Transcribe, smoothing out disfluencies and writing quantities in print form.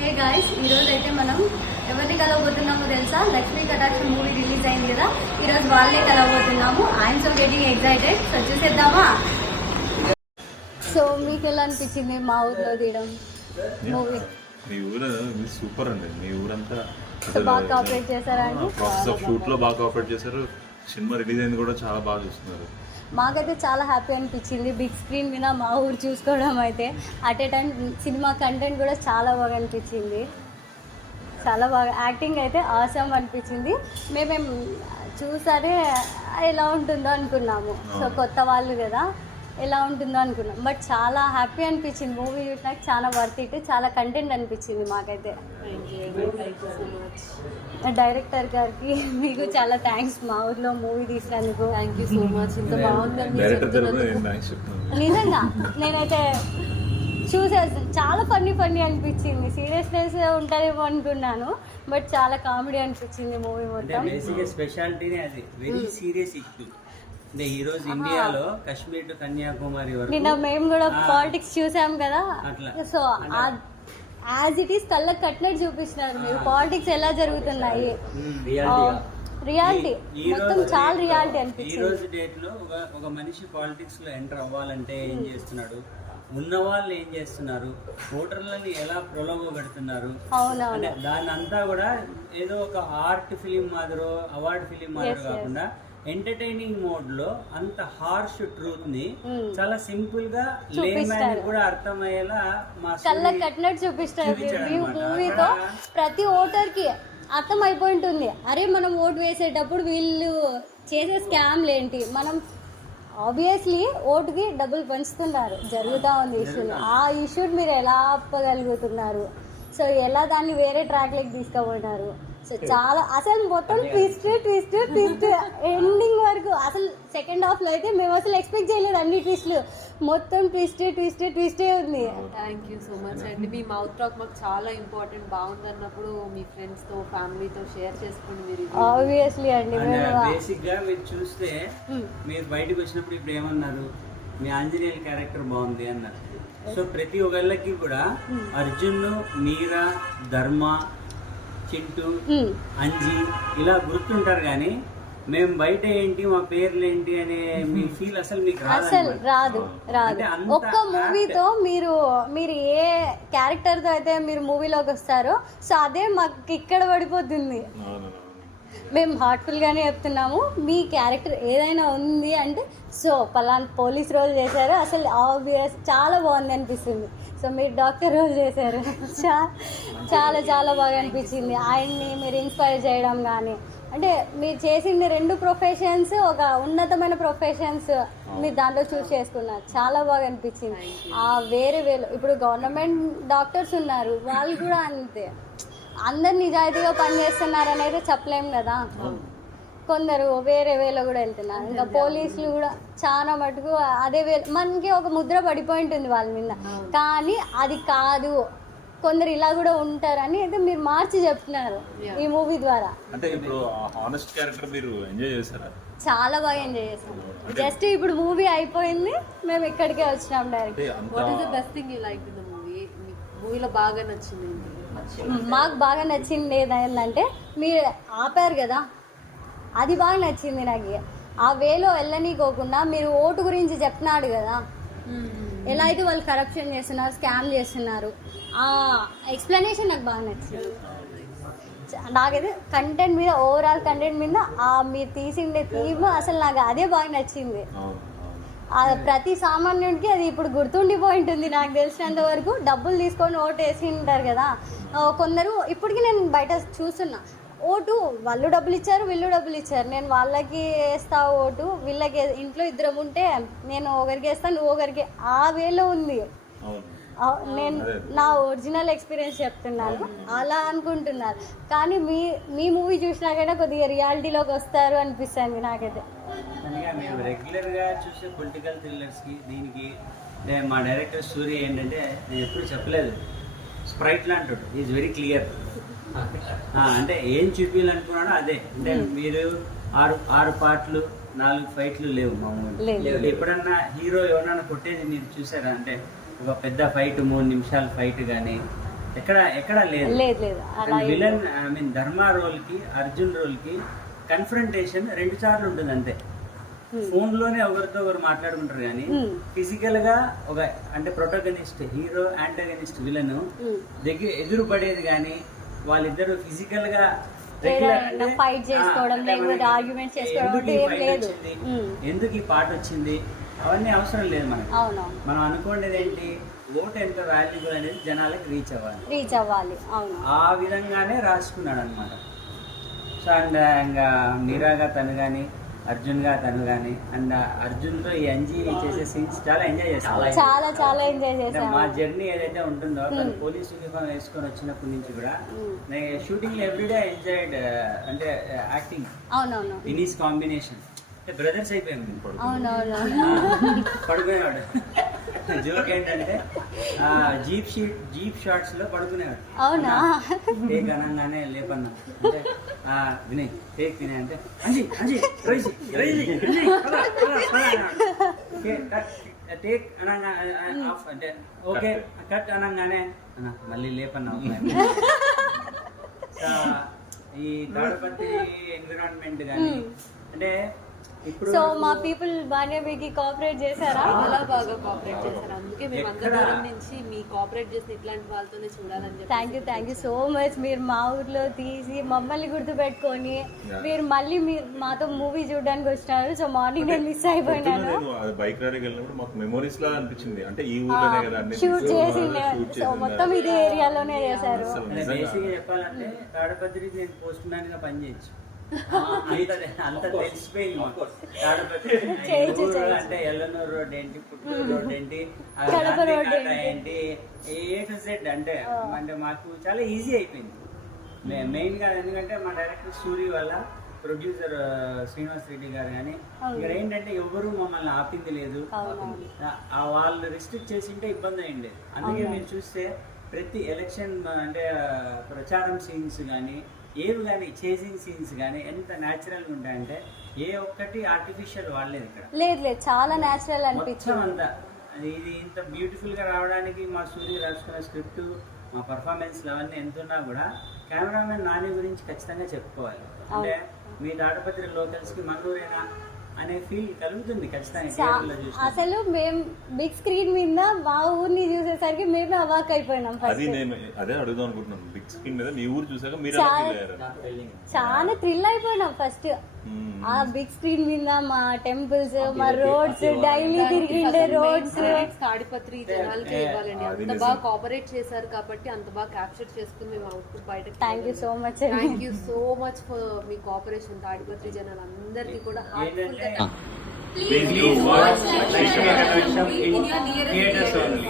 Hey guys, ఈరోజు అయితే మనం ఎవరిని కలవబోతున్నామో తెలుసా? లక్ష్మీ కటాక్ష మూవీ రిలీజ్ అయింది కదా, ఈరోజు వాళ్ళే కలవబోతున్నాము. I'm so getting excited. So చూసేద్దామా? సో మీకు ఎలా అనిపించింది మా ఊర్లో తీయడం మూవీ? మీ ఊరు సూపర్ అండి. మీ ఊరంతా బాగా కోఆపరేట్ చేశారండి. ప్రాసెస్ ఆఫ్ షూట్ లో బాగా కోఆపరేట్ చేశారు. సినిమా రిలీజ్ అయింది కూడా చాలా బాగా చూస్తున్నారు. మాకైతే చాలా హ్యాపీ అనిపించింది బిగ్ స్క్రీన్ మీద మా ఊరు చూసుకోవడం. అయితే at a time cinema content కూడా చాలా బాగా అనిపించింది. చాలా బాగా యాక్టింగ్ అయితే ఆసమ్ అనిపించింది. మేమేం చూసారే ఎలా ఉంటుందో అనుకున్నాము. సో కొత్త వాళ్ళు కదా, ఎలా ఉంటుందో అనుకున్నాం. బట్ చాలా హ్యాపీ అనిపించింది మూవీ చూడటానికి. చాలా వర్త్ ఇట్, చాలా కంటెంట్ అనిపించింది మాకైతే. డైరెక్టర్ గారికి మీకు చాలా థ్యాంక్స్ మా ఊర్లో మూవీ తీసినందుకు. Thank you so much. ఇంత బాగుందని నిజంగా నేనైతే చూసేసి చాలా ఫన్నీ అనిపించింది. సీరియస్నెస్ ఉంటుందేమో అనుకున్నాను, బట్ చాలా కామెడీ అనిపించింది మూవీ మొత్తం. స్పెషాలిటీనే అది, వెరీ సీరియస్ ఇష్యూ. అంటే ఈ రోజు ఇండియాలో కాశ్మీర్ టు కన్యాకుమారి వరకు నిన్న మేము కూడా పాలిటిక్స్ చూసాం కదా, సో యాజ్ ఇట్ ఈస్ కళ్ళకి కట్టినట్టు చూపిస్తున్నారు మీరు. పాలిటిక్స్ ఎలా జరుగుతున్నాయి, రియాలిటీ మొత్తం చాలా రియాలిటీ అనిపించింది. ఈ రోజు డేట్ లో ఒక మనిషి పాలిటిక్స్ లో ఎంటర్ అవ్వాలంటే ఏం చేస్తున్నాడు, ఉన్న వాళ్ళు ఏం చేస్తున్నారు, ఓటర్లని ఎలా ప్రలోభపెడుతున్నారు, అంటే దాని అంతా కూడా ఏదో ఒక ఆర్ట్ ఫిలిం మాదిరో అవార్డ్ ఫిలిం మాదిరో కాకుండా ఎంటర్టైనింగ్ మోడ్ లో అంత హార్ష్ ట్రూత్ ని చాలా సింపుల్ గా లేమ్యాన్ కూడా అర్థమయ్యేలా మా కళ్ళకి కట్టినట్టు చూపిస్తారు మూవీతో. ప్రతి ఓటర్ కి అర్థం అయిపోయి ఉంటుంది, అరే మనం ఓటు వేసేటప్పుడు వీళ్ళు చేసే స్కామ్లు ఏంటి, మనం ఆబ్వియస్లీ ఓటుకి డబ్బులు పంచుతున్నారు, జరుగుతూ ఉంది ఇష్యూని. ఆ ఇష్యూని మీరు ఎలా ఆపగలుగుతున్నారు, సో ఎలా దాన్ని వేరే ట్రాక్లోకి తీసుకుపోయినారు. సో చాలా అసలు మొత్తం ట్విస్ట్ ఎండింగ్ వరకు. అసలు సెకండ్ హాఫ్ లో అయితే మేము అసలు ఎక్స్పెక్ట్ చేయలేదు అన్ని ట్విస్ట్లు. మొత్తం ట్విస్టే ఉంది. థ్యాంక్ యూ సో మచ్ అండి. మీ మౌత్ టాక్ మాకు చాలా ఇంపార్టెంట్. బాగుంది అన్నప్పుడు మీ ఫ్రెండ్స్ తో ఫ్యామిలీతో షేర్ చేసుకోండి మీరు. ఆబ్వియస్లీ అండి. బేసిక్ గా మీరు చూస్తే మీరు బయటకు వచ్చినప్పుడు ఇప్పుడు ఏమన్నారు, మీ ఆంజనేయుల క్యారెక్టర్ బాగుంది అన్నారు. సో ప్రతి ఒక్కళ్ళకి కూడా అర్జున్, మీరా, ధర్మ, చింటూ, అంజీ ఇలా గుర్తుంటారు, కానీ మేము బయట ఏంటి మా పేర్లు ఏంటి అనే మీ ఫీల్ అసలు మీకు రాదు. ఒక్క మూవీతో మీరు ఏ క్యారెక్టర్ తో అయితే మీరు మూవీలోకి వస్తారో, సో అదే మాకు ఇక్కడ పడిపోతుంది. మేము హార్ట్ఫుల్ గానే చెప్తున్నాము, మీ క్యారెక్టర్ ఏదైనా ఉంది అంటే సో పలానా పోలీస్ రోల్ చేశారు, అసలు ఆబ్వియస్ చాలా బాగుంది అనిపిస్తుంది. సో మీరు డాక్టర్ రోల్ చేశారు, చాలా బాగా అనిపించింది. ఆయన్ని మీరు ఇన్స్పైర్ చేయడం కానీ, అంటే మీరు చేసింది 2 ప్రొఫెషన్స్, ఒక ఉన్నతమైన ప్రొఫెషన్స్ మీరు దాంట్లో చూస్ చేసుకున్నారు. చాలా బాగా అనిపించింది. వేరే ఇప్పుడు గవర్నమెంట్ డాక్టర్స్ ఉన్నారు, వాళ్ళు కూడా అంతే, అందరు నిజాయితీగా పనిచేస్తున్నారు అనేది చెప్పలేము కదా. కొందరు వేరే వేలో కూడా వెళ్తున్నారు. ఇంకా పోలీసులు కూడా చాలా మటుకు అదే వే, మనకి ఒక ముద్ర పడిపోయి ఉంటుంది వాళ్ళ మీద, కానీ అది కాదు, కొందరు ఇలా కూడా ఉంటారని అయితే మీరు మార్చి చెప్తున్నారు ఈ మూవీ ద్వారా. అంటే ఇప్పుడు హానెస్ట్ క్యారెక్టర్ మీరు ఎంజాయ్ చేశారా? చాలా బాగా ఎంజాయ్ చేసాం. జస్ట్ ఇప్పుడు మూవీ అయిపోయింది, మేము ఇక్కడికే వచ్చినాం direct. What is the best thing you like in the movie? మూవీలో బాగా నచ్చింది? మాకు బాగా నచ్చింది ఏంటంటే మీరు ఆపారు కదా, అది బాగా నచ్చింది నాకు. ఆ వేలో వెళ్ళనీకోకుండా మీరు ఓటు గురించి చెప్తున్నాడు కదా, ఎలా అయితే వాళ్ళు కరప్షన్ చేస్తున్నారు, స్కామ్ చేస్తున్నారు, ఆ ఎక్స్ప్లెనేషన్ నాకు బాగా నచ్చింది. నాకైతే కంటెంట్ మీద, ఓవరాల్ కంటెంట్ మీద మీరు తీసిండే థీమ్ అసలు నాకు అదే బాగా నచ్చింది. ప్రతి సామాన్యుడికి అది ఇప్పుడు గుర్తుండిపోయి ఉంటుంది. నాకు తెలిసినంత వరకు డబ్బులు తీసుకొని ఓటు వేసి ఉంటారు కదా కొందరు. ఇప్పటికీ నేను బయట చూస్తున్నా, ఓటు వాళ్ళు డబ్బులు ఇచ్చారు, వీళ్ళు డబ్బులు ఇచ్చారు, నేను వాళ్ళకి వేస్తా ఓటు, వీళ్ళకి ఇంట్లో 2 ఉంటే నేను ఒకరికి వేస్తాను, నువ్వు ఒకరికి, ఆ వేలో ఉంది. నేను నా ఒరిజినల్ ఎక్స్పీరియన్స్ చెప్తున్నాను, అలా అనుకుంటున్నారు. కానీ మీ మూవీ చూసినాకైనా కొద్దిగా రియాలిటీలోకి వస్తారు అనిపిస్తుంది నాకైతే. మేము రెగ్యులర్ గా చూసే పొలిటికల్ థ్రిల్లర్స్ కి దీనికి మా డైరెక్టర్ సూర్య ఏంటంటే, నేను ఎప్పుడు చెప్పలేదు, స్ప్రైట్ లాంటాడు, ఈజ్ వెరీ క్లియర్. అంటే ఏం చూపించాలనుకున్నాడో అదే. అంటే మీరు 6 పాటలు 4 ఫైట్లు లేవు మామూలు. ఎప్పుడన్నా హీరో ఎవరన్నా కొట్టేది మీరు చూసారా? అంటే ఒక పెద్ద ఫైట్ 3 నిమిషాల ఫైట్ కానీ, ఎక్కడ లేదు. లేదు లేదు అలా విలన్ ఐ మీన్ ధర్మ రోల్ కి అర్జున్ రోల్ కి కన్ఫ్రంటేషన్ 2 సార్లు ఉంటుంది అంతే. ఫోన్ లోనే ఒకరితో ఒకరు మాట్లాడుకుంటారు కానీ ఫిజికల్ గా ఒక అంటే ప్రొటగనిస్ట్ హీరో యాంటగనిస్ట్ విలన్ దగ్గర ఎదురుపడేది కానీ వాళ్ళిద్దరు ఫిజికల్ గా ఫైట్ చేసుకోవడం లేకపోతే ఆర్గ్యుమెంట్ చేసుకోవడం ఏం లేదు. ఎందుకు ఈ పాట వచ్చింది అవన్నీ అవసరం లేదు మనకి. అవునవును మనం అనుకోండి ఏంటి ఓట్ ఎంత వాల్యుబుల్ అనేది జనాలకు రీచ్ అవ్వాలి. అవును ఆ విధంగానే రాసుకున్నాడు అనమాట. సో అండ్ ఇంకా మీరాగా తను కానీ అర్జున్ గా తను కానీ అండ్ అర్జున్ తో ఈ అంజీ చేసే సీన్స్ చాలా ఎంజాయ్ చేస్తాను. చాలా చాలా ఎంజాయ్ చేశాను. మా జర్నీ ఏదైతే ఉంటుందో తను పోలీస్ యూనిఫామ్ వేసుకొని వచ్చినప్పటి నుంచి కూడా నేను షూటింగ్ ఎవ్రీడే ఎంజాయ్డ్ అంటే యాక్టింగ్ అవునవును ఇన్ ఈస్ కాంబినేషన్ బ్రదర్స్ అయిపోయింది. అవునవును పడుకునేవాడు. జోక్ ఏంటంటే జీప్ షాట్స్ లో పడుకునేవాడు. అవునా టేక్ అనగానే లేపన్నా అంటే వినయ్ టేక్ వినయ్ అంటే అంజీ అంజీ రైజీ రైజీ టేక్ అనగా ఆఫ్ అంటే ఓకే కట్ అనగానే అన్న మళ్ళీ లేపన్నా. ఈ తాడపత్రి ఎన్విరాన్మెంట్ కానీ అంటే ఇప్పుడు సో మా పీపుల్ బాగా మీకు కోఆపరేట్ చేశారా? చాలా బాగా కోఆపరేట్ చేశారు. అందుకే మేము అంత దూరం నుంచి మీ కోఆపరేట్ చేసిన ఇట్లాంటి వాళ్ళతోనే చూడాలని చెప్పి. Thank you so much. మీరు మా ఊర్లో తీసి మమ్మల్ని గుర్తుపెట్టుకొని మీరు మళ్ళీ మీరు మాతో మూవీ చూడడానికి వచ్చినారు. సో మార్నింగ్ నేను మిస్ అయిపోయినాను. బైక్ రైడింగ్ వెళ్ళినప్పుడు మాకు మెమోరీస్ లాగా అనిపించింది. అంటే ఈ ఊర్లోనే కదా షూట్ చేసిండే. సో మొత్తం ఇదే ఏరియాలోనే చేశారు. బేసిక్గా చెప్పాలంటే తాడపత్రికి నేను పోస్ట్ మ్యాన్ గా పనిచేయచ్చు. అంత తెలిసిపోయింది అంటే ఎల్లనూరు రోడ్ ఏంటి పుట్టూరు రోడ్ ఏంటి ఏంటి ఏ టు జెడ్ అంటే అంటే మాకు చాలా ఈజీ అయిపోయింది మెయిన్ గా. ఎందుకంటే మా డైరెక్టర్ సూరి వల్ల ప్రొడ్యూసర్ శ్రీనివాస్ రెడ్డి గారు కానీ ఇక్కడ ఏంటంటే ఎవరు మమ్మల్ని ఆపింది లేదు. వాళ్ళు రిస్ట్రిక్ట్ చేసింటే ఇబ్బంది అయ్యింది. అందుకే మీరు చూస్తే ప్రతి ఎలక్షన్ అంటే ప్రచారం సీన్స్ కానీ ఏవి కానీ చేసింగ్ సీన్స్ కానీ ఎంత న్యాచురల్గా ఉంటాయంటే ఏ ఒక్కటి ఆర్టిఫిషియల్ వాడలేదు ఇక్కడ. లేదు చాలా న్యాచురల్ అనిపించింది అంతా. ఇది ఇంత బ్యూటిఫుల్ గా రావడానికి మా సూర్య రాసుకున్న స్క్రిప్ట్ మా పర్ఫార్మెన్స్ అవన్నీ ఎంత ఉన్నా కూడా కెమెరామెన్ నాని గురించి ఖచ్చితంగా చెప్పుకోవాలి. అంటే మీ తాడపత్రి లోకల్స్ కి మనూరేనా అనే ఫీల్ కలుగుతుంది ఖచ్చితంగా. అసలు మేము బిగ్ స్క్రీన్ మీద మా ఊరిని చూసేసరికి మేము అవాక్ అయిపోయినాం. అది నేను అదే అడుగుదాం అనుకుంటున్నాను. బిగ్ స్క్రీన్ మీద మీ ఊరు చూసాక మీరు చాలా థ్రిల్ అయిపోయినాం ఫస్ట్. ఆ బిగ్ స్క్రీన్ మీద మా టెంపుల్స్ మా రోడ్స్ డైలీ తిరిగిండే రోడ్స్ తాడిపత్రి జనాలకి ఇవ్వాలండి. అంత బాగా కోఆపరేట్ చేశారు కాబట్టి అంత బాగా క్యాప్చర్ చేసుకుని మేము అవుట్పుట్ బయట. Thank you so much. Thank you so much for me cooperation. Tadipatri జనాలు అందరికీ కూడా హార్ట్ఫుల్ గా Please do watch Lakshmi Kalaksham in theaters only.